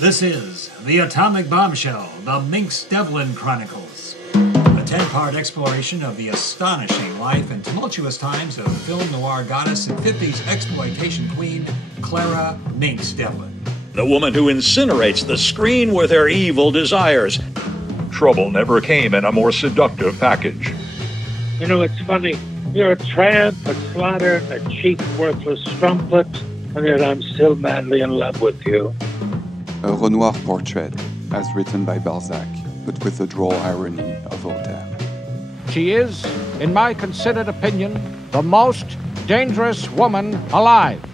This is The Atomic Bombshell, the Mynx Devlin Chronicles, a 10-part exploration of the astonishing life and tumultuous times of film noir goddess and 50s exploitation queen, Clara Mynx Devlin. The woman who incinerates the screen with her evil desires. Trouble never came in a more seductive package. You know, it's funny. You're a tramp, a slattern, a cheap, worthless strumpet, and yet I'm still madly in love with you. A Renoir portrait, as written by Balzac, but with the droll irony of Voltaire. She is, in my considered opinion, the most dangerous woman alive.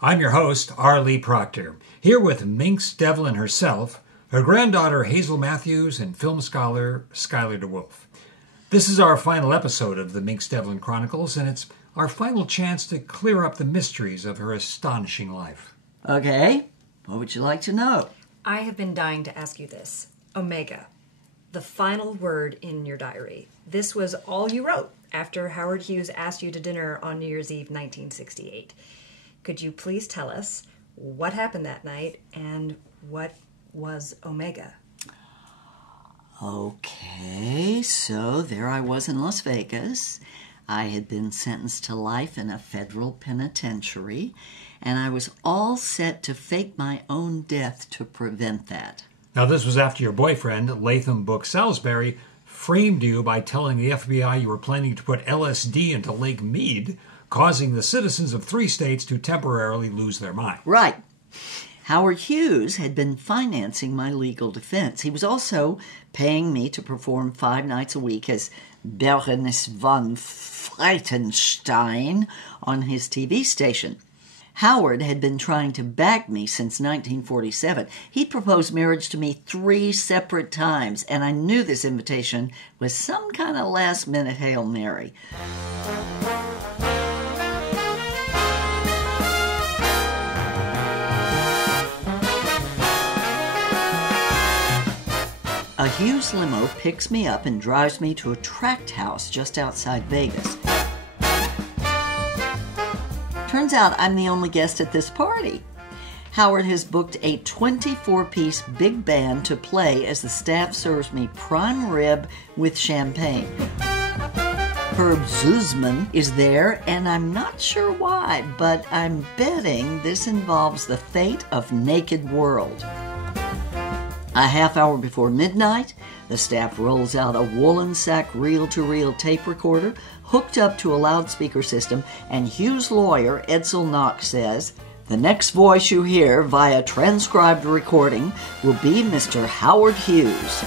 I'm your host, R. Lee Proctor, here with Mynx Devlin herself, her granddaughter Hazel Matthews, and film scholar Skylar DeWolf. This is our final episode of the Mynx Devlin Chronicles, and it's our final chance to clear up the mysteries of her astonishing life. Okay, what would you like to know? I have been dying to ask you this. Omega, the final word in your diary. This was all you wrote after Howard Hughes asked you to dinner on New Year's Eve 1968. Could you please tell us what happened that night and what was Omega? Okay, so there I was in Las Vegas. I had been sentenced to life in a federal penitentiary, and I was all set to fake my own death to prevent that. Now, this was after your boyfriend, Latham Book Salisbury, framed you by telling the FBI you were planning to put LSD into Lake Mead, causing the citizens of 3 states to temporarily lose their mind. Right. Howard Hughes had been financing my legal defense. He was also paying me to perform 5 nights a week as Baroness von Freitenstein on his TV station. Howard had been trying to bag me since 1947. He'd proposed marriage to me 3 separate times, and I knew this invitation was some kind of last-minute Hail Mary. A Hughes limo picks me up and drives me to a tract house just outside Vegas. Turns out I'm the only guest at this party. Howard has booked a 24-piece big band to play as the staff serves me prime rib with champagne. Herb Zuzman is there, and I'm not sure why, but I'm betting this involves the fate of Naked World. A half hour before midnight, the staff rolls out a woolen sack reel-to-reel tape recorder hooked up to a loudspeaker system, and Hughes' lawyer, Edsel Knox, says, "The next voice you hear via transcribed recording will be Mr. Howard Hughes."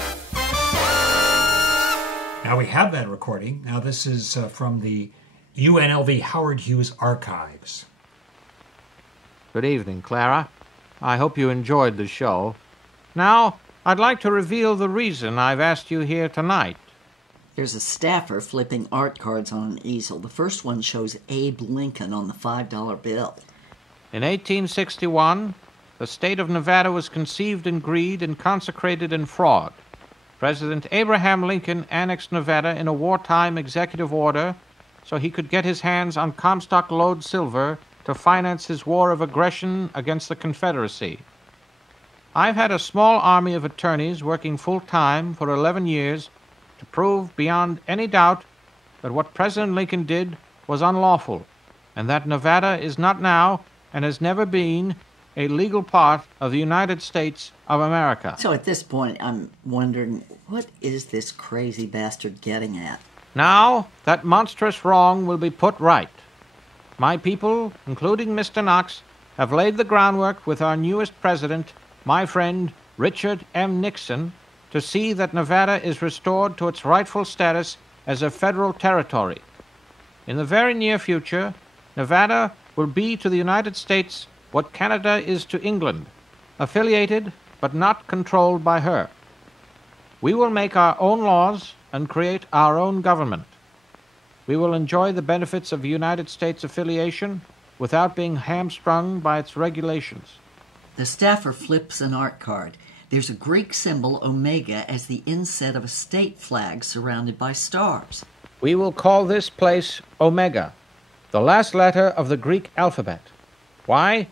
Now we have that recording. Now this is from the UNLV Howard Hughes archives. Good evening, Clara. I hope you enjoyed the show. Now, I'd like to reveal the reason I've asked you here tonight. There's a staffer flipping art cards on an easel. The first one shows Abe Lincoln on the $5 bill. In 1861, the state of Nevada was conceived in greed and consecrated in fraud. President Abraham Lincoln annexed Nevada in a wartime executive order so he could get his hands on Comstock Lode silver to finance his war of aggression against the Confederacy. I've had a small army of attorneys working full-time for 11 years to prove beyond any doubt that what President Lincoln did was unlawful, and that Nevada is not now, and has never been, a legal part of the United States of America. So at this point, I'm wondering, what is this crazy bastard getting at? Now, that monstrous wrong will be put right. My people, including Mr. Knox, have laid the groundwork with our newest president, my friend Richard M. Nixon, to see that Nevada is restored to its rightful status as a federal territory. In the very near future, Nevada will be to the United States what Canada is to England, affiliated but not controlled by her. We will make our own laws and create our own government. We will enjoy the benefits of United States affiliation without being hamstrung by its regulations. The staffer flips an art card. There's a Greek symbol, omega, as the inset of a state flag surrounded by stars. We will call this place Omega. The last letter of the Greek alphabet. Why?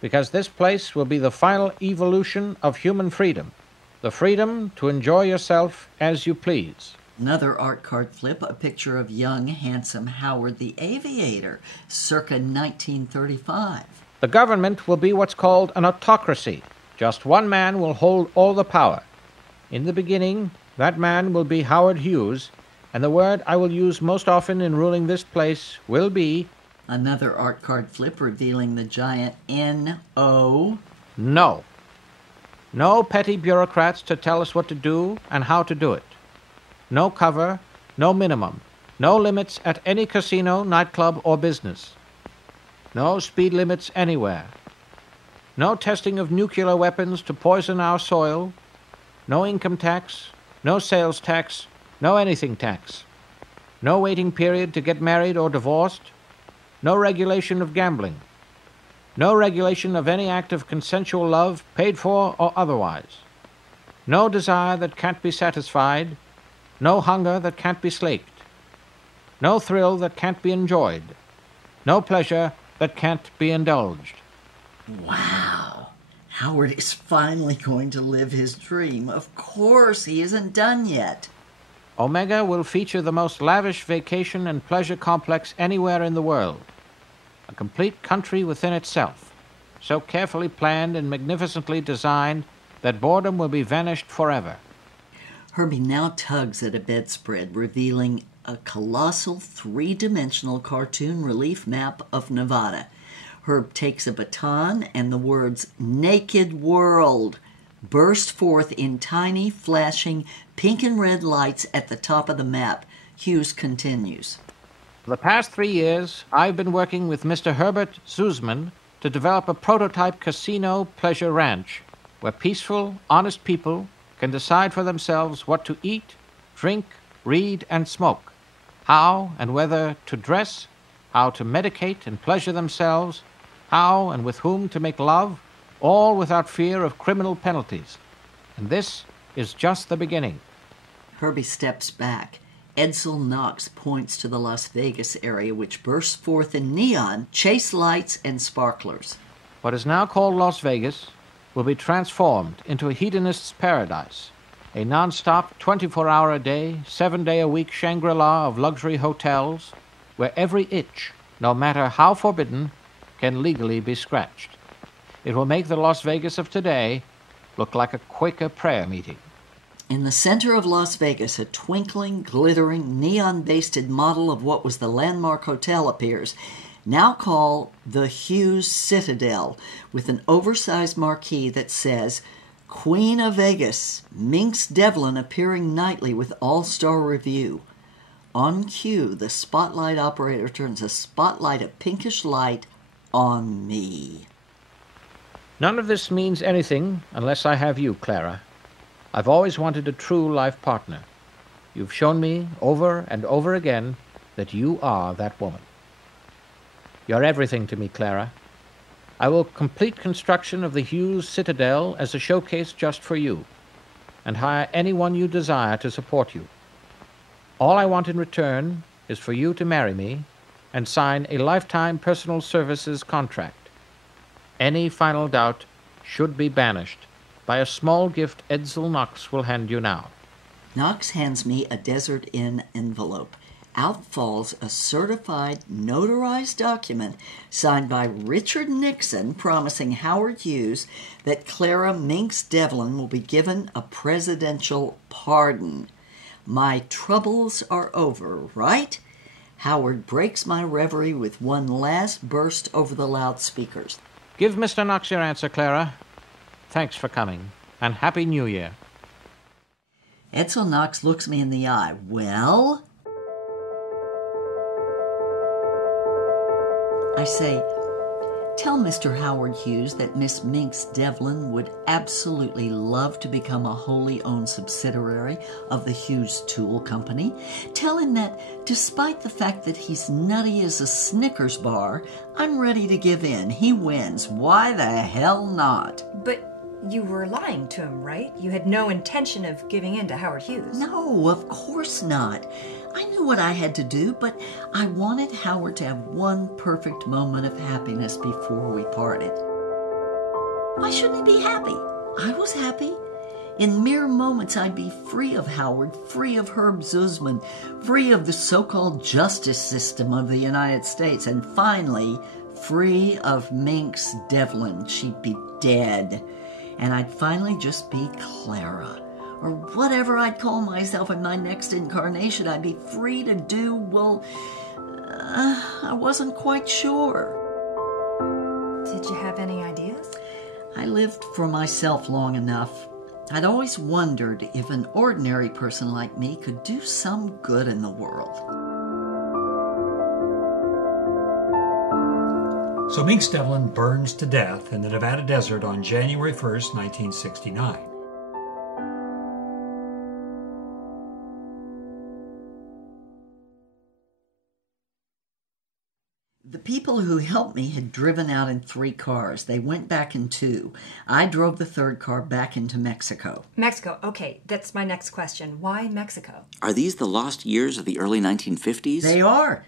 Because this place will be the final evolution of human freedom. The freedom to enjoy yourself as you please. Another art card flip, a picture of young, handsome Howard the Aviator, circa 1935. The government will be what's called an autocracy. Just one man will hold all the power. In the beginning, that man will be Howard Hughes, and the word I will use most often in ruling this place will be... Another art card flip revealing the giant N-O. No. No petty bureaucrats to tell us what to do and how to do it. No cover, no minimum, no limits at any casino, nightclub, or business. No speed limits anywhere. No testing of nuclear weapons to poison our soil. No income tax, no sales tax, no anything tax. No waiting period to get married or divorced. No regulation of gambling. No regulation of any act of consensual love, paid for or otherwise. No desire that can't be satisfied. No hunger that can't be slaked. No thrill that can't be enjoyed. No pleasure that can't be indulged. Wow. Howard is finally going to live his dream. Of course, he isn't done yet. Omega will feature the most lavish vacation and pleasure complex anywhere in the world. A complete country within itself, so carefully planned and magnificently designed that boredom will be vanished forever. Herbie now tugs at a bedspread, revealing a colossal three-dimensional cartoon relief map of Nevada. Herb takes a baton and the words "Naked World" burst forth in tiny, flashing pink and red lights at the top of the map. Hughes continues. For the past 3 years, I've been working with Mr. Herbert Zuzman to develop a prototype casino pleasure ranch where peaceful, honest people can decide for themselves what to eat, drink, read, and smoke, how and whether to dress, how to medicate and pleasure themselves, how and with whom to make love, all without fear of criminal penalties. And this is just the beginning. Herbie steps back. Edsel Knox points to the Las Vegas area, which bursts forth in neon, chase lights, and sparklers. What is now called Las Vegas will be transformed into a hedonist's paradise, a non-stop, 24-hour-a-day, 7-day-a-week Shangri-La of luxury hotels, where every itch, no matter how forbidden, can legally be scratched. It will make the Las Vegas of today look like a Quaker prayer meeting. In the center of Las Vegas, a twinkling, glittering, neon-basted model of what was the landmark hotel appears, now called the Hughes Citadel, with an oversized marquee that says, "Queen of Vegas, Mynx Devlin appearing nightly with all-star review." On cue, the spotlight operator turns a spotlight of pinkish light on me. None of this means anything unless I have you, Clara. I've always wanted a true life partner. You've shown me over and over again that you are that woman. You're everything to me, Clara. I will complete construction of the Hughes Citadel as a showcase just for you, and hire anyone you desire to support you. All I want in return is for you to marry me and sign a lifetime personal services contract. Any final doubt should be banished by a small gift Edsel Knox will hand you now. Knox hands me a Desert Inn envelope. Out falls a certified, notarized document signed by Richard Nixon promising Howard Hughes that Clara Mynx Devlin will be given a presidential pardon. My troubles are over, right? Howard breaks my reverie with one last burst over the loudspeakers. Give Mr. Knox your answer, Clara. Thanks for coming, and Happy New Year. Edsel Knox looks me in the eye. Well? I say, tell Mr. Howard Hughes that Miss Mynx Devlin would absolutely love to become a wholly owned subsidiary of the Hughes Tool Company. Tell him that despite the fact that he's nutty as a Snickers bar, I'm ready to give in. He wins. Why the hell not? But you were lying to him, right? You had no intention of giving in to Howard Hughes. No, of course not. I knew what I had to do, but I wanted Howard to have one perfect moment of happiness before we parted. Why shouldn't he be happy? I was happy. In mere moments, I'd be free of Howard, free of Herb Zuzman, free of the so-called justice system of the United States, and finally, free of Mynx Devlin. She'd be dead. And I'd finally just be Clara, or whatever I'd call myself in my next incarnation. I'd be free to do, well, I wasn't quite sure. Did you have any ideas? I lived for myself long enough. I'd always wondered if an ordinary person like me could do some good in the world. So Mynx Devlin burns to death in the Nevada desert on January 1st, 1969. The people who helped me had driven out in 3 cars. They went back in 2. I drove the 3rd car back into Mexico. Mexico. Okay, that's my next question. Why Mexico? Are these the lost years of the early 1950s? They are.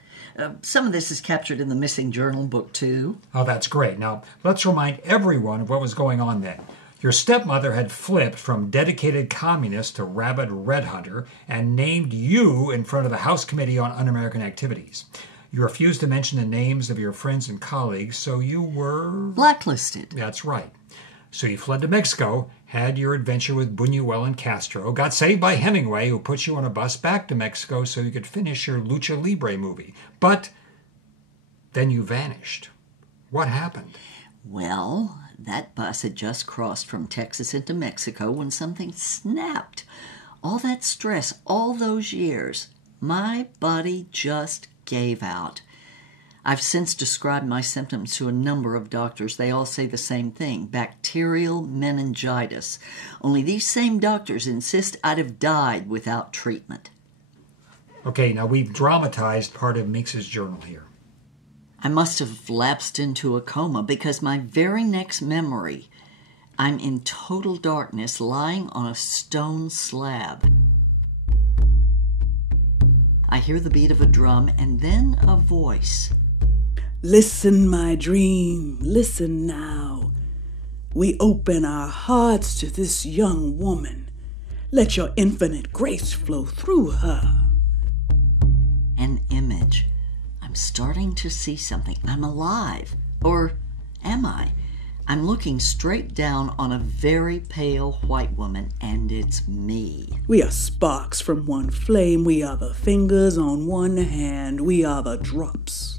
Some of this is captured in the Missing Journal book, too. Oh, that's great. Now, let's remind everyone of what was going on then. Your stepmother had flipped from dedicated communist to rabid red hunter and named you in front of the House Committee on Un-American Activities. You refused to mention the names of your friends and colleagues, so you were... blacklisted. That's right. So you fled to Mexico, had your adventure with Buñuel and Castro, got saved by Hemingway, who put you on a bus back to Mexico so you could finish your Lucha Libre movie. But then you vanished. What happened? Well, that bus had just crossed from Texas into Mexico when something snapped. All that stress, all those years, my body just gave out. I've since described my symptoms to a number of doctors. They all say the same thing, bacterial meningitis. Only these same doctors insist I'd have died without treatment. Okay, now we've dramatized part of Mynx's journal here. I must have lapsed into a coma because my very next memory, I'm in total darkness lying on a stone slab. I hear the beat of a drum and then a voice. Listen, my dream, listen now. We open our hearts to this young woman. Let your infinite grace flow through her. An image. I'm starting to see something. I'm alive. Or am I? I'm looking straight down on a very pale white woman, and it's me. We are sparks from one flame. We are the fingers on one hand. We are the drops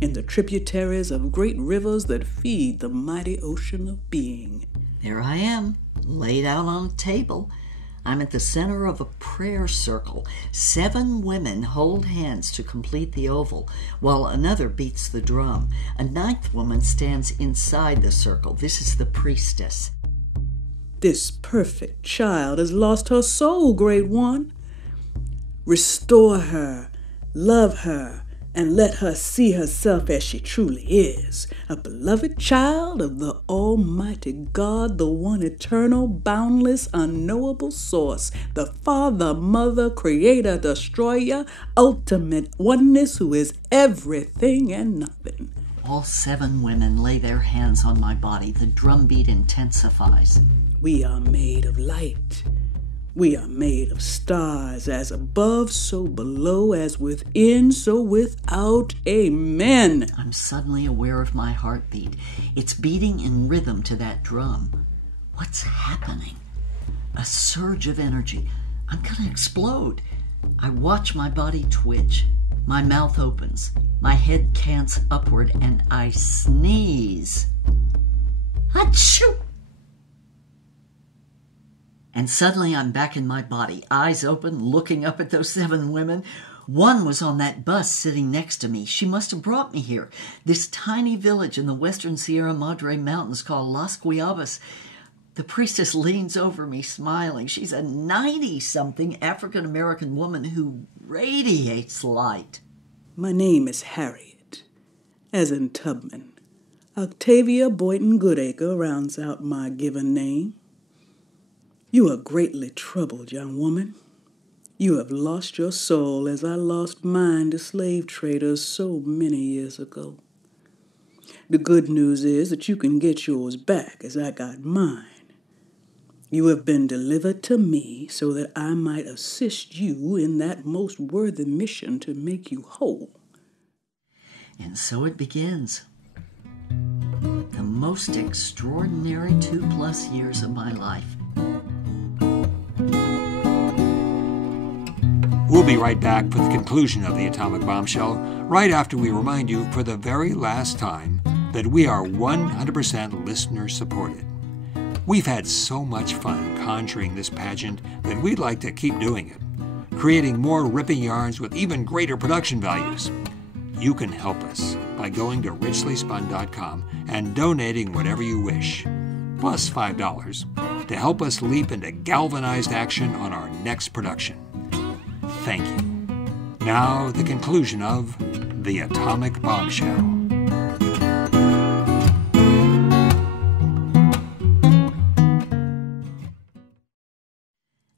in the tributaries of great rivers that feed the mighty ocean of being. There I am, laid out on a table. I'm at the center of a prayer circle. 7 women hold hands to complete the oval, while another beats the drum. A 9th woman stands inside the circle. This is the priestess. This perfect child has lost her soul, Great One. Restore her, love her, and let her see herself as she truly is, a beloved child of the Almighty God, the one eternal, boundless, unknowable source, the Father, Mother, Creator, Destroyer, ultimate oneness who is everything and nothing. All 7 women lay their hands on my body. The drumbeat intensifies. We are made of light. We are made of stars, as above, so below, as within, so without. Amen. I'm suddenly aware of my heartbeat. It's beating in rhythm to that drum. What's happening? A surge of energy. I'm gonna explode. I watch my body twitch. My mouth opens. My head cants upward, and I sneeze. Achoo! And suddenly I'm back in my body, eyes open, looking up at those 7 women. One was on that bus sitting next to me. She must have brought me here. This tiny village in the western Sierra Madre Mountains called Las Guayabas. The priestess leans over me, smiling. She's a 90-something African-American woman who radiates light. My name is Harriet, as in Tubman. Octavia Boynton Goodacre rounds out my given name. You are greatly troubled, young woman. You have lost your soul as I lost mine to slave traders so many years ago. The good news is that you can get yours back as I got mine. You have been delivered to me so that I might assist you in that most worthy mission to make you whole. And so it begins. The most extraordinary 2+ years of my life. We'll be right back for the conclusion of the Atomic Bombshell, right after we remind you for the very last time that we are 100% listener-supported. We've had so much fun conjuring this pageant that we'd like to keep doing it, creating more ripping yarns with even greater production values. You can help us by going to richlyspun.com and donating whatever you wish, plus $5, to help us leap into galvanized action on our next production. Thank you. Now, the conclusion of The Atomic Bombshell.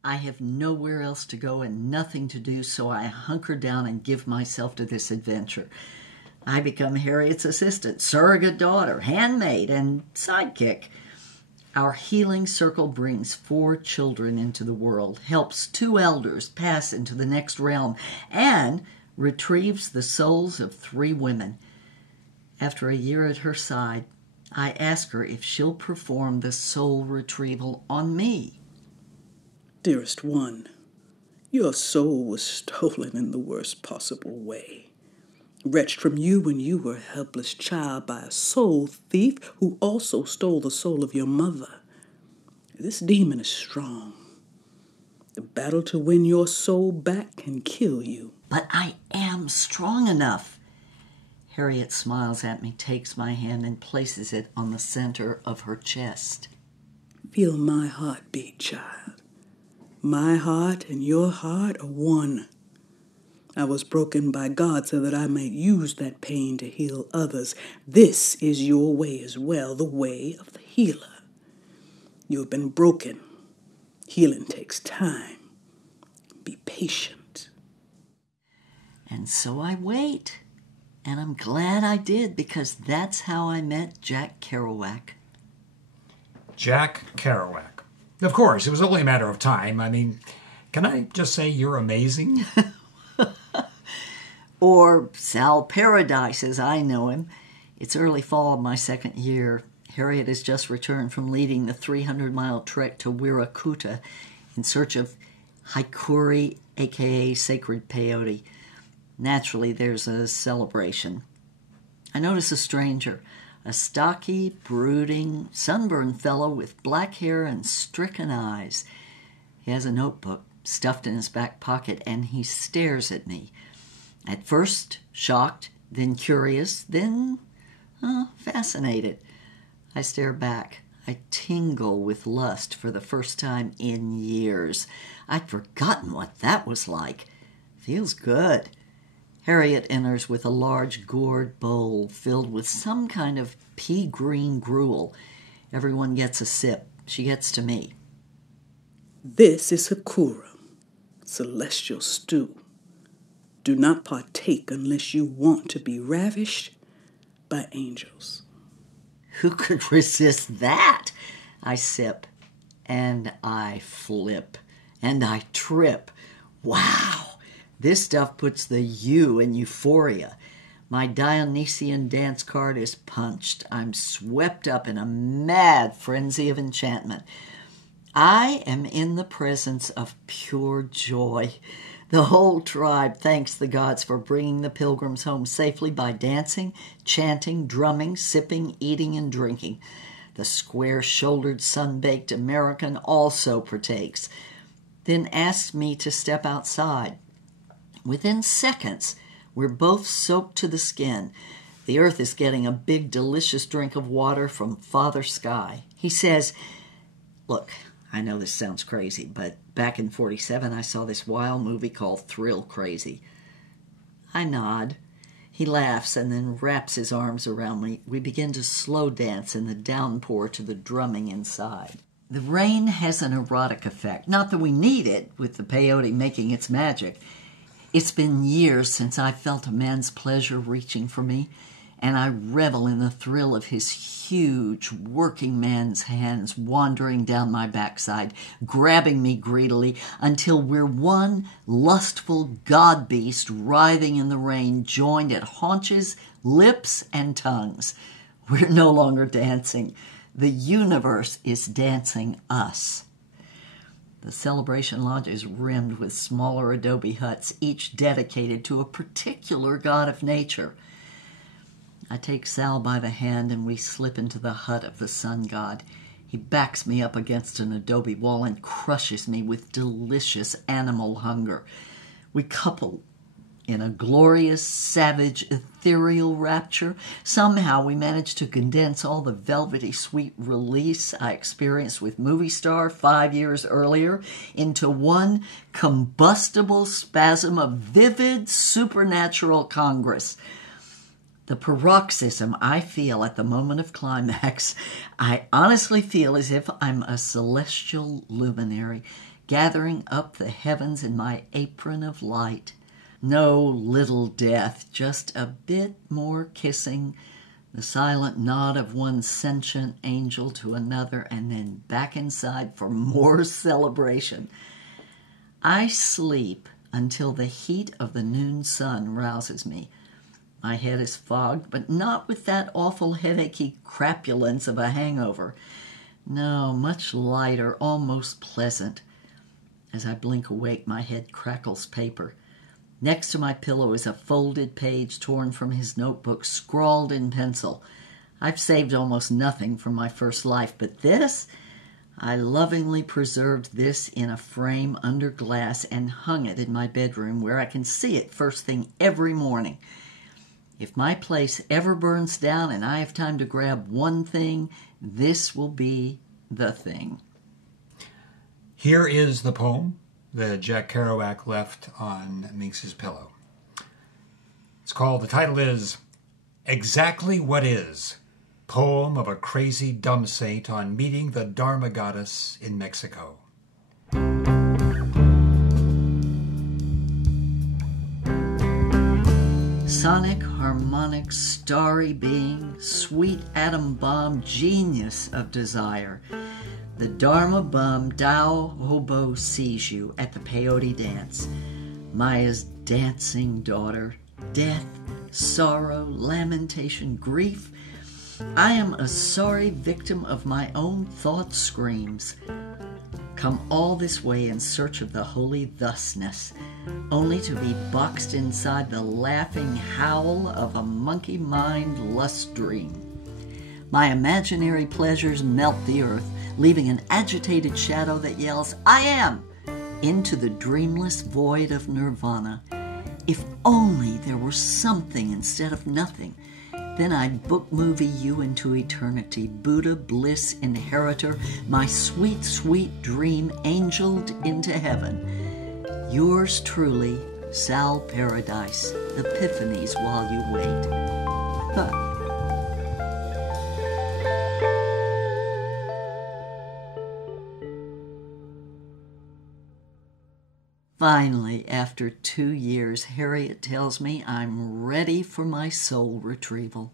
I have nowhere else to go and nothing to do, so I hunker down and give myself to this adventure. I become Harriet's assistant, surrogate daughter, handmaid, and sidekick. Our healing circle brings 4 children into the world, helps 2 elders pass into the next realm, and retrieves the souls of 3 women. After a year at her side, I ask her if she'll perform the soul retrieval on me. Dearest one, your soul was stolen in the worst possible way. Wrenched from you when you were a helpless child by a soul thief who also stole the soul of your mother. This demon is strong. The battle to win your soul back can kill you. But I am strong enough. Harriet smiles at me, takes my hand, and places it on the center of her chest. Feel my heartbeat, child. My heart and your heart are one. I was broken by God so that I might use that pain to heal others. This is your way as well, the way of the healer. You have been broken. Healing takes time. Be patient. And so I wait. And I'm glad I did, because that's how I met Jack Kerouac. Jack Kerouac. Of course, it was only a matter of time. I mean, can I just say you're amazing? Or Sal Paradise, as I know him. It's early fall of my 2nd year. Harriet has just returned from leading the 300-mile trek to Wirrakuta in search of Haikuri, a.k.a. sacred peyote. Naturally, there's a celebration. I notice a stranger, a stocky, brooding, sunburned fellow with black hair and stricken eyes. He has a notebook stuffed in his back pocket, and he stares at me. At first, shocked, then curious, then fascinated. I stare back. I tingle with lust for the first time in years. I'd forgotten what that was like. Feels good. Harriet enters with a large gourd bowl filled with some kind of pea-green gruel. Everyone gets a sip. She gets to me. This is Hakura, celestial stew. Do not partake unless you want to be ravished by angels. Who could resist that? I sip, and I flip, and I trip. Wow! This stuff puts the U in euphoria. My Dionysian dance card is punched. I'm swept up in a mad frenzy of enchantment. I am in the presence of pure joy. The whole tribe thanks the gods for bringing the pilgrims home safely by dancing, chanting, drumming, sipping, eating, and drinking. The square-shouldered, sun-baked American also partakes, then asks me to step outside. Within seconds, we're both soaked to the skin. The earth is getting a big, delicious drink of water from Father Sky. He says, "Look, I know this sounds crazy, but back in 47, I saw this wild movie called Thrill Crazy." I nod. He laughs and then wraps his arms around me. We begin to slow dance in the downpour to the drumming inside. The rain has an erotic effect. Not that we need it, with the peyote making its magic. It's been years since I felt a man's pleasure reaching for me, and I revel in the thrill of his huge working man's hands wandering down my backside, grabbing me greedily until we're one lustful god beast writhing in the rain, joined at haunches, lips, and tongues. We're no longer dancing. The universe is dancing us. The celebration lodge is rimmed with smaller adobe huts, each dedicated to a particular god of nature. I take Sal by the hand and we slip into the hut of the sun god. He backs me up against an adobe wall and crushes me with delicious animal hunger. We couple in a glorious, savage, ethereal rapture. Somehow we manage to condense all the velvety sweet release I experienced with Movie Star 5 years earlier into one combustible spasm of vivid supernatural congress. The paroxysm I feel at the moment of climax, I honestly feel as if I'm a celestial luminary gathering up the heavens in my apron of light. No little death, just a bit more kissing, the silent nod of one sentient angel to another, and then back inside for more celebration. I sleep until the heat of the noon sun rouses me. My head is fogged, but not with that awful headachy crapulence of a hangover. No, much lighter, almost pleasant. As I blink awake, my head crackles paper. Next to my pillow is a folded page torn from his notebook, scrawled in pencil. I've saved almost nothing from my first life, but this, I lovingly preserved this in a frame under glass and hung it in my bedroom where I can see it first thing every morning. If my place ever burns down and I have time to grab one thing, this will be the thing. Here is the poem that Jack Kerouac left on Mynx's pillow. The title is Exactly What Is, Poem of a Crazy Dumb Saint on Meeting the Dharma Goddess in Mexico. Sonic, harmonic, starry being, sweet atom bomb, genius of desire. The Dharma bum Tao hobo sees you at the peyote dance. Maya's dancing daughter. Death, sorrow, lamentation, grief. I am a sorry victim of my own thought screams. Come all this way in search of the holy thusness, only to be boxed inside the laughing howl of a monkey mind lust dream. My imaginary pleasures melt the earth, leaving an agitated shadow that yells, I am, into the dreamless void of nirvana. If only there were something instead of nothing, then I'd book movie you into eternity, Buddha bliss inheritor, my sweet, sweet dream angeled into heaven. Yours truly, Sal Paradise, epiphanies while you wait. Huh. Finally, after 2 years, Harriet tells me I'm ready for my soul retrieval.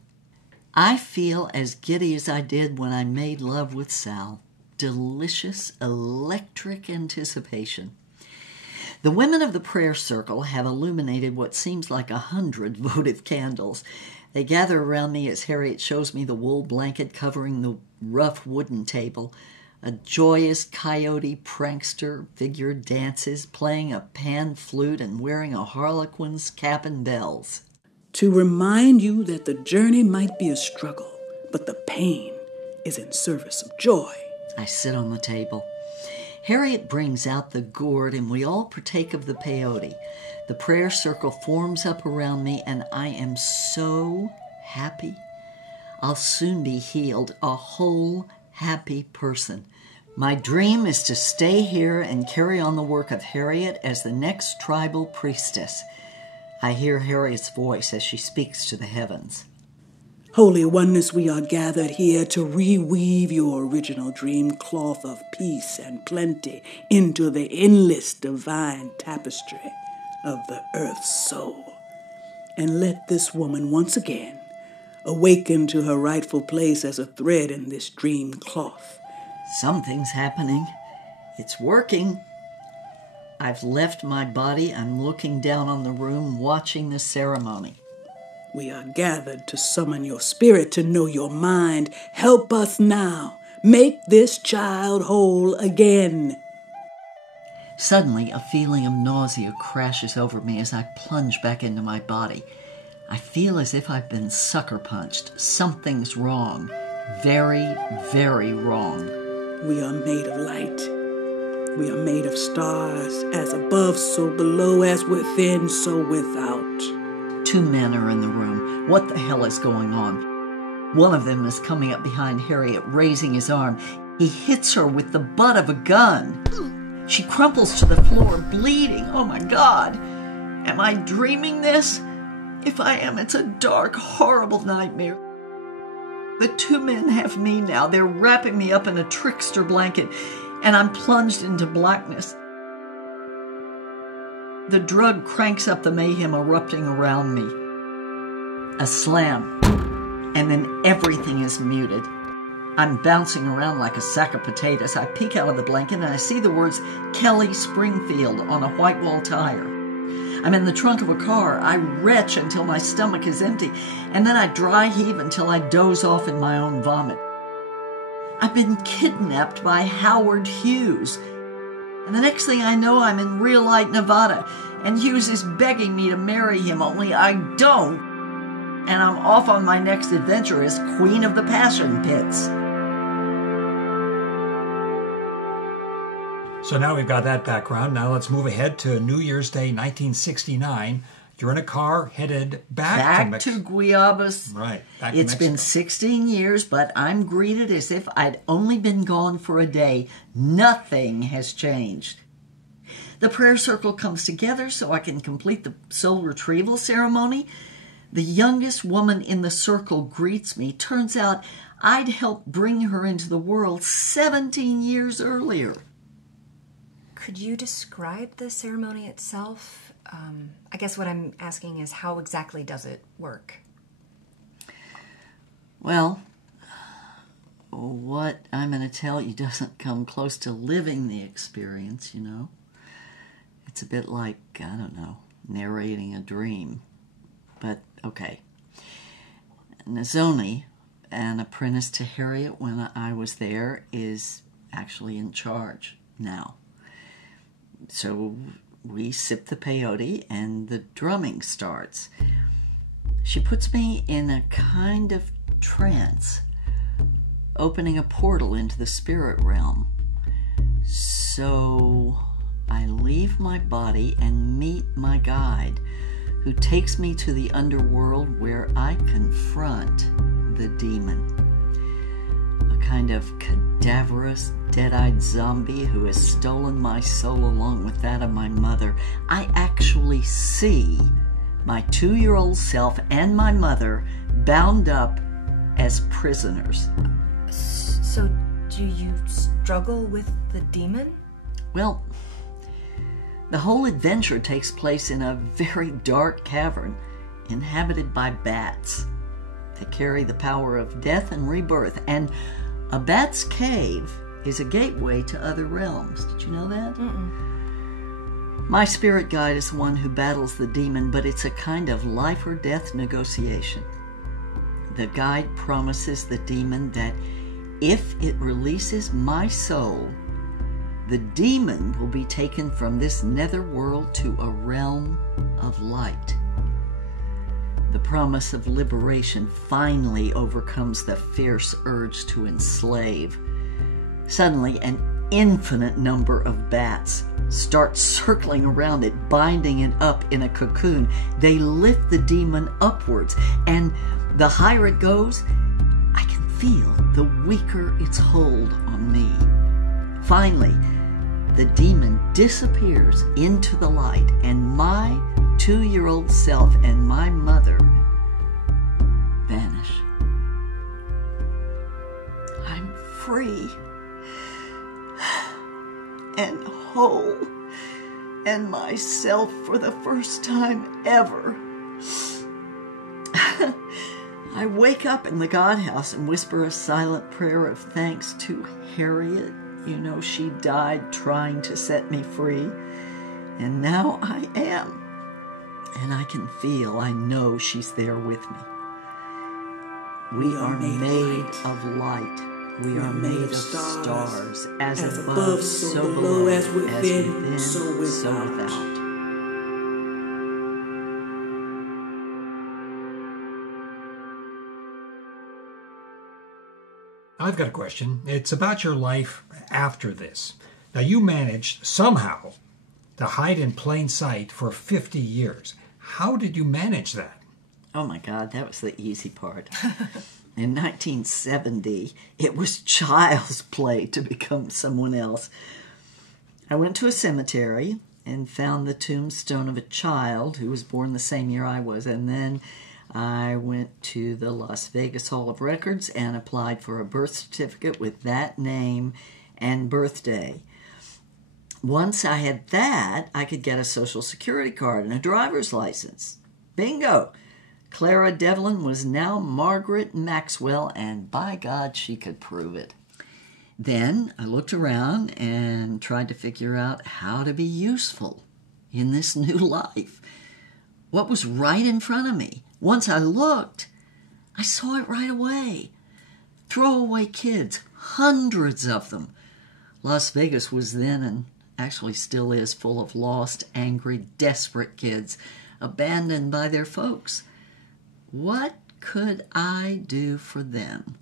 I feel as giddy as I did when I made love with Sal. Delicious, electric anticipation. The women of the prayer circle have illuminated what seems like 100 votive candles. They gather around me as Harriet shows me the wool blanket covering the rough wooden table. A joyous coyote prankster figure dances, playing a pan flute and wearing a harlequin's cap and bells. To remind you that the journey might be a struggle, but the pain is in service of joy. I sit on the table. Harriet brings out the gourd and we all partake of the peyote. The prayer circle forms up around me and I am so happy. I'll soon be healed, a whole, happy person. My dream is to stay here and carry on the work of Harriet as the next tribal priestess. I hear Harriet's voice as she speaks to the heavens. Holy Oneness, we are gathered here to reweave your original dream cloth of peace and plenty into the endless divine tapestry of the earth's soul. And let this woman once again awaken to her rightful place as a thread in this dream cloth. Something's happening. It's working. I've left my body. I'm looking down on the room, watching the ceremony. We are gathered to summon your spirit, to know your mind. Help us now. Make this child whole again. Suddenly, a feeling of nausea crashes over me as I plunge back into my body. I feel as if I've been sucker punched. Something's wrong. Very, very wrong. We are made of light. We are made of stars. As above, so below. As within, so without. 2 men are in the room. What the hell is going on? One of them is coming up behind Harriet, raising his arm. He hits her with the butt of a gun. She crumples to the floor, bleeding. Oh my God. Am I dreaming this? If I am, it's a dark, horrible nightmare. The 2 men have me now. They're wrapping me up in a trickster blanket, and I'm plunged into blackness. The drug cranks up the mayhem erupting around me. A slam, and then everything is muted. I'm bouncing around like a sack of potatoes. I peek out of the blanket and I see the words Kelly Springfield on a white wall tire. I'm in the trunk of a car. I retch until my stomach is empty, and then I dry heave until I doze off in my own vomit. I've been kidnapped by Howard Hughes. And the next thing I know, I'm in Real Light, Nevada, and Hughes is begging me to marry him, only I don't. And I'm off on my next adventure as Queen of the Passion Pits. So now we've got that background. Now let's move ahead to New Year's Day, 1969. You're in a car headed back to Guayabas. Right, back It's to Mexico. been 16 years, but I'm greeted as if I'd only been gone for a day. Nothing has changed. The prayer circle comes together so I can complete the soul retrieval ceremony. The youngest woman in the circle greets me. Turns out I'd helped bring her into the world 17 years earlier. Could you describe the ceremony itself? I guess what I'm asking is, how exactly does it work? Well, what I'm going to tell you doesn't come close to living the experience, you know. It's a bit like, I don't know, narrating a dream. But, okay. Nazoni, an apprentice to Harriet when I was there, is actually in charge now. So we sip the peyote and the drumming starts. She puts me in a kind of trance, opening a portal into the spirit realm. So I leave my body and meet my guide, who takes me to the underworld where I confront the demon. A kind of cadaverous, dead-eyed zombie who has stolen my soul along with that of my mother. I actually see my 2-year-old self and my mother bound up as prisoners. So do you struggle with the demon? Well, the whole adventure takes place in a very dark cavern inhabited by bats. They carry the power of death and rebirth, and a bat's cave is a gateway to other realms. Did you know that? Mm-mm. My spirit guide is the one who battles the demon, but it's a kind of life or death negotiation. The guide promises the demon that if it releases my soul, the demon will be taken from this nether world to a realm of light. The promise of liberation finally overcomes the fierce urge to enslave. Suddenly, an infinite number of bats start circling around it, binding it up in a cocoon. They lift the demon upwards, and the higher it goes, I can feel the weaker its hold on me. Finally, the demon disappears into the light, and my 2-year-old self and my mother vanish. free and whole and myself for the first time ever. I wake up in the God house and whisper a silent prayer of thanks to Harriet. You know, she died trying to set me free, and now I am. And I can feel, I know she's there with me. We are made of light. We are made of stars. As above, so below, as within, so without. I've got a question. It's about your life after this. Now, you managed somehow to hide in plain sight for 50 years. How did you manage that? Oh my God, that was the easy part. In 1970, it was child's play to become someone else. I went to a cemetery and found the tombstone of a child who was born the same year I was, and then I went to the Las Vegas Hall of Records and applied for a birth certificate with that name and birthday. Once I had that, I could get a Social Security card and a driver's license. Bingo! Clara Devlin was now Margaret Maxwell, and by God, she could prove it. Then I looked around and tried to figure out how to be useful in this new life. What was right in front of me? Once I looked, I saw it right away. Throwaway kids, hundreds of them. Las Vegas was then, and actually still is, full of lost, angry, desperate kids, abandoned by their folks. What could I do for them?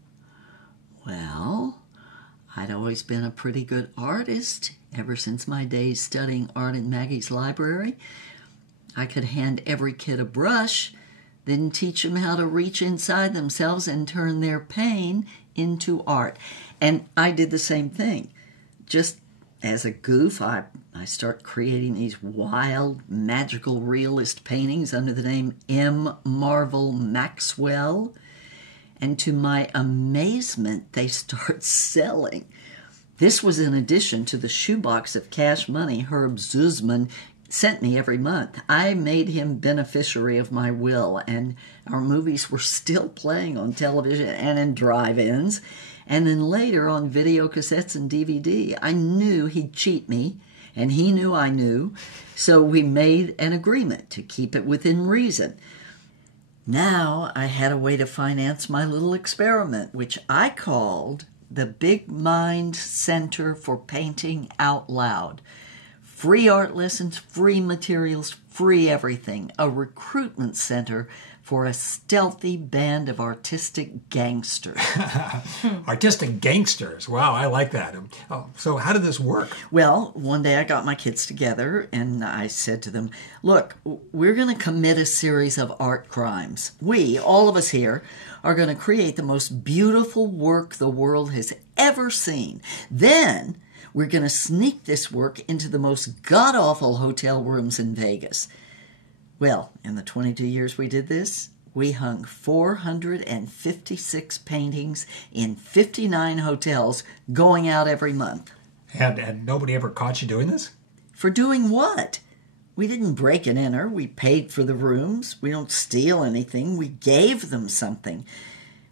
Well, I'd always been a pretty good artist ever since my days studying art in Maggie's library. I could hand every kid a brush, then teach them how to reach inside themselves and turn their pain into art. And I did the same thing. Just as a goof, I start creating these wild, magical, realist paintings under the name M. Marvel Maxwell. And to my amazement, they start selling. This was in addition to the shoebox of cash money Herb Zuzman sent me every month. I made him beneficiary of my will, and our movies were still playing on television and in drive-ins, and then later on video cassettes and DVD. I knew he'd cheat me, and he knew I knew, so we made an agreement to keep it within reason. Now I had a way to finance my little experiment, which I called the Big Mind Center for Painting Out Loud. Free art lessons, free materials, free everything. A recruitment center for a stealthy band of artistic gangsters. Artistic gangsters. Wow, I like that. So how did this work? Well, one day I got my kids together and I said to them, look, we're going to commit a series of art crimes. We, all of us here, are going to create the most beautiful work the world has ever seen. Then we're going to sneak this work into the most god-awful hotel rooms in Vegas. Well, in the 22 years we did this, we hung 456 paintings in 59 hotels, going out every month. And nobody ever caught you doing this? For doing what? We didn't break and enter. We paid for the rooms. We don't steal anything. We gave them something.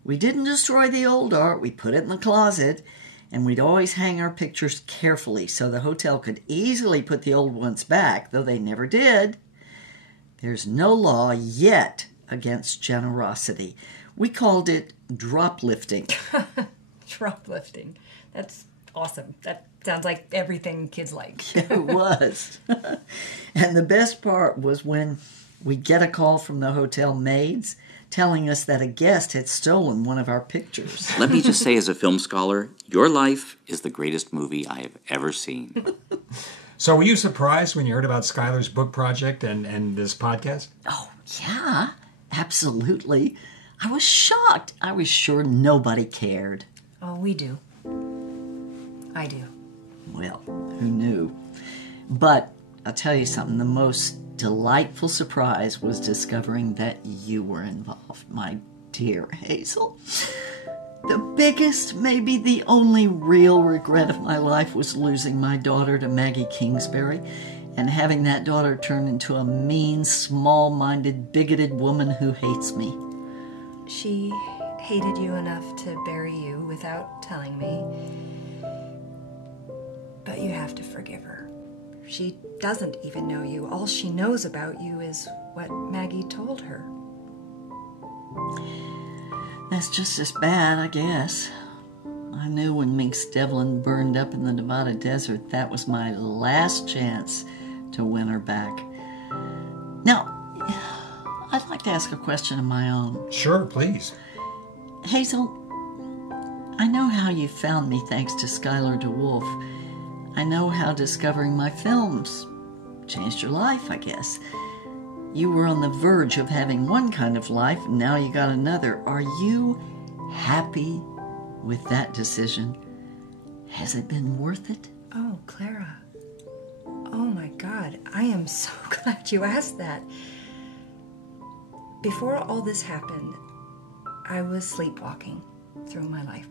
We didn't destroy the old art. We put it in the closet. And we'd always hang our pictures carefully so the hotel could easily put the old ones back, though they never did. There's no law yet against generosity. We called it drop lifting. Drop lifting. That's awesome. That sounds like everything kids like. It was. And the best part was when we'd get a call from the hotel maids telling us that a guest had stolen one of our pictures. Let me just say, as a film scholar, your life is the greatest movie I have ever seen. So were you surprised when you heard about Skylar's book project and this podcast? Oh, yeah, absolutely. I was shocked. I was sure nobody cared. Oh, we do. I do. Well, who knew? But I'll tell you something, the most delightful surprise was discovering that you were involved, my dear Hazel. The biggest, maybe the only real regret of my life was losing my daughter to Maggie Kingsbury and having that daughter turn into a mean, small-minded, bigoted woman who hates me. She hated you enough to bury you without telling me. But you have to forgive her. She doesn't even know you. All she knows about you is what Maggie told her. That's just as bad, I guess. I knew when Mynx Devlin burned up in the Nevada desert, that was my last chance to win her back. Now, I'd like to ask a question of my own. Sure, please. Hazel, I know how you found me thanks to Skylar DeWolf. I know how discovering my films changed your life, I guess. You were on the verge of having one kind of life, and now you got another. Are you happy with that decision? Has it been worth it? Oh, Clara. Oh my God, I am so glad you asked that. Before all this happened, I was sleepwalking through my life.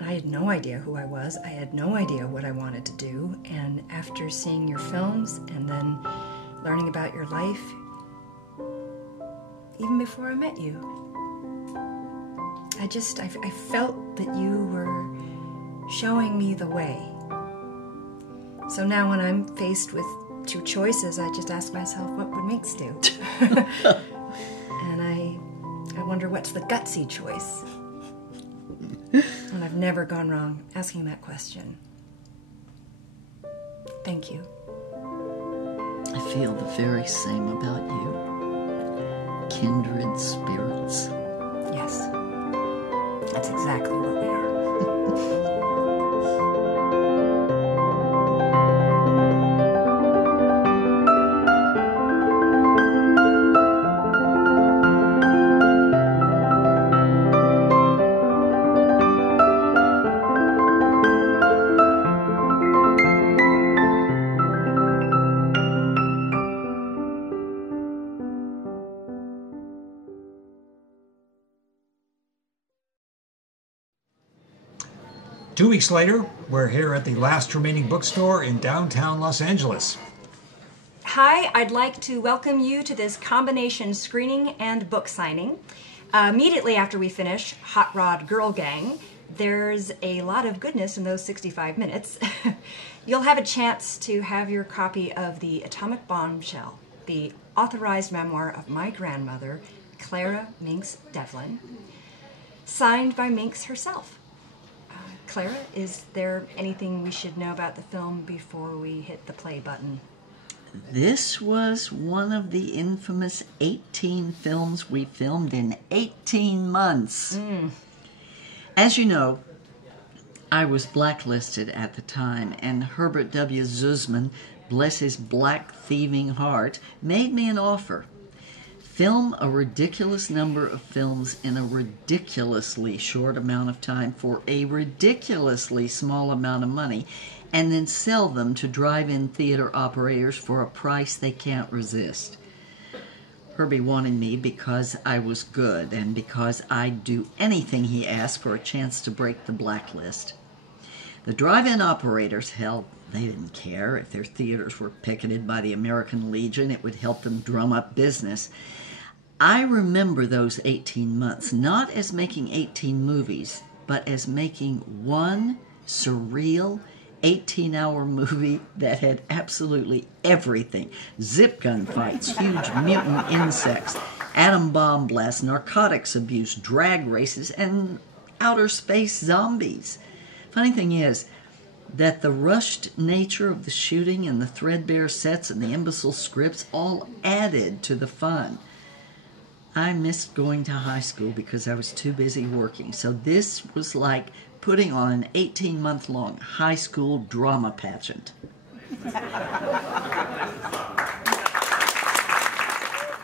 I had no idea who I was. I had no idea what I wanted to do. And after seeing your films and then learning about your life, even before I met you, I felt that you were showing me the way. So now when I'm faced with two choices, I just ask myself, what would Mynx do? And I wonder what's the gutsy choice. And I've never gone wrong asking that question. Thank you. I feel the very same about you. Kindred spirits. Yes. That's exactly what we are. 2 weeks later, we're here at the last remaining bookstore in downtown Los Angeles. Hi, I'd like to welcome you to this combination screening and book signing. Immediately after we finish Hot Rod Girl Gang, there's a lot of goodness in those 65 minutes. You'll have a chance to have your copy of The Atomic Bombshell, the authorized memoir of my grandmother, Clara Mynx Devlin, signed by Mynx herself. Clara, is there anything we should know about the film before we hit the play button? This was one of the infamous 18 films we filmed in 18 months. As you know, I was blacklisted at the time, and Herbert W. Zuzman, bless his black thieving heart, made me an offer. Film a ridiculous number of films in a ridiculously short amount of time for a ridiculously small amount of money, and then sell them to drive-in theater operators for a price they can't resist. Herbie wanted me because I was good and because I'd do anything he asked for a chance to break the blacklist. The drive-in operators, hell, they didn't care. If their theaters were picketed by the American Legion, it would help them drum up business. I remember those 18 months, not as making 18 movies, but as making one surreal 18-hour movie that had absolutely everything. Zip gun fights, huge mutant insects, atom bomb blasts, narcotics abuse, drag races, and outer space zombies. Funny thing is that the rushed nature of the shooting and the threadbare sets and the imbecile scripts all added to the fun. I missed going to high school because I was too busy working, so this was like putting on an 18-month-long high school drama pageant.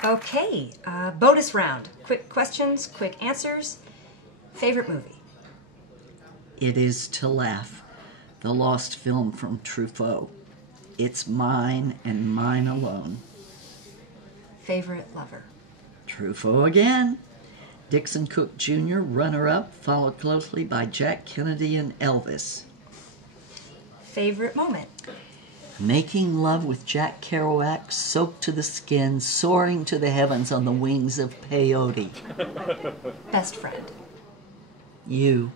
Okay, bonus round. Quick questions, quick answers. Favorite movie? It is To Laugh, the lost film from Truffaut. It's mine and mine alone. Favorite lover? Truffaut again. Dixon Cook Jr., runner-up, followed closely by Jack Kennedy and Elvis. Favorite moment? Making love with Jack Kerouac, soaked to the skin, soaring to the heavens on the wings of peyote. Best friend? You.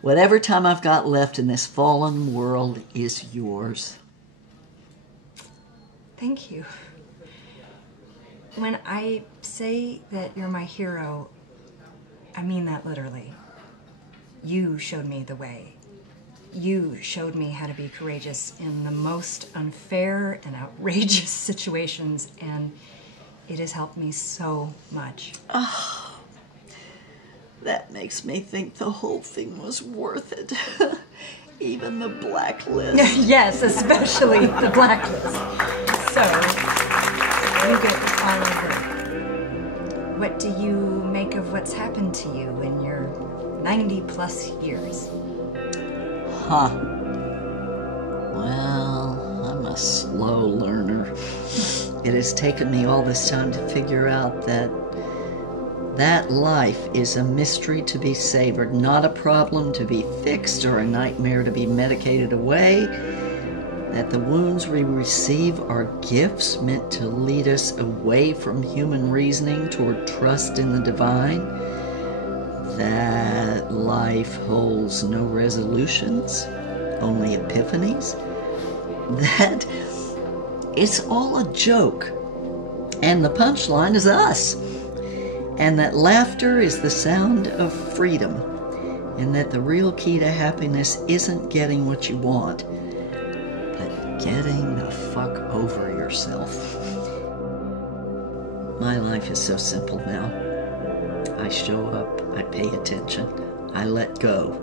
Whatever time I've got left in this fallen world is yours. Thank you. When I say that you're my hero, I mean that literally. You showed me the way. You showed me how to be courageous in the most unfair and outrageous situations, and it has helped me so much. Oh, that makes me think the whole thing was worth it. Even the blacklist. Yes, especially the blacklist. So, you get all over. What do you make of what's happened to you in your 90-plus years? Huh. Well, I'm a slow learner. It has taken me all this time to figure out that life is a mystery to be savored, not a problem to be fixed or a nightmare to be medicated away. That the wounds we receive are gifts meant to lead us away from human reasoning toward trust in the divine. That life holds no resolutions, only epiphanies. That it's all a joke, and the punchline is us. And that laughter is the sound of freedom, and that the real key to happiness isn't getting what you want, but getting the fuck over yourself. My life is so simple now. I show up, I pay attention, I let go.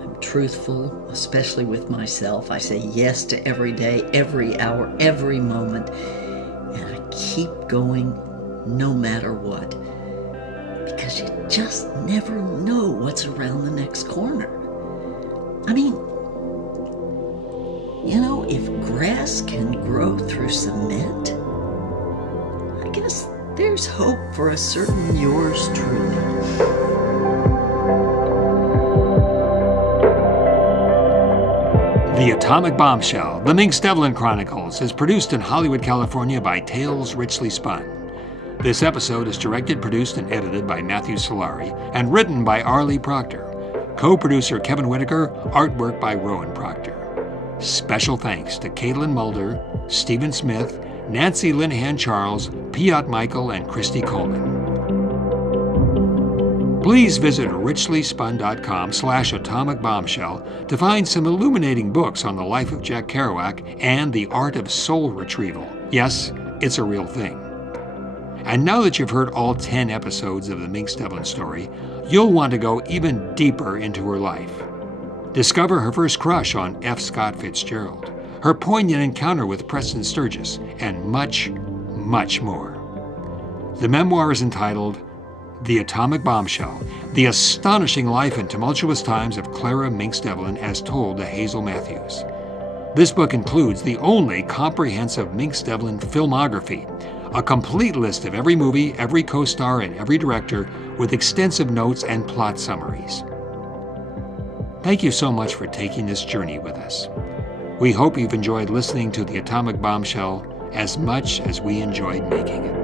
I'm truthful, especially with myself. I say yes to every day, every hour, every moment, and I keep going no matter what. Because you just never know what's around the next corner. I mean, you know, if grass can grow through cement, I guess there's hope for a certain yours truly. The Atomic Bombshell, The Mynx Devlin Chronicles, is produced in Hollywood, California by Tales Richly Spun. This episode is directed, produced, and edited by Matthew Solari and written by R. Lee Proctor. Co-producer Kevin Whitaker, artwork by Rowan Proctor. Special thanks to Caitlin Mulder, Stephen Smith, Nancy Linehan Charles, Piot Michael, and Christy Coleman. Please visit richlyspun.com/atomicbombshell to find some illuminating books on the life of Jack Kerouac and the art of soul retrieval. Yes, it's a real thing. And now that you've heard all 10 episodes of the Mynx Devlin story, you'll want to go even deeper into her life. Discover her first crush on F. Scott Fitzgerald, her poignant encounter with Preston Sturgis, and much, much more. The memoir is entitled The Atomic Bombshell, The Astonishing Life and Tumultuous Times of Clara Mynx Devlin as Told to Hazel Matthews. This book includes the only comprehensive Mynx Devlin filmography, a complete list of every movie, every co-star, and every director, with extensive notes and plot summaries. Thank you so much for taking this journey with us. We hope you've enjoyed listening to The Atomic Bombshell as much as we enjoyed making it.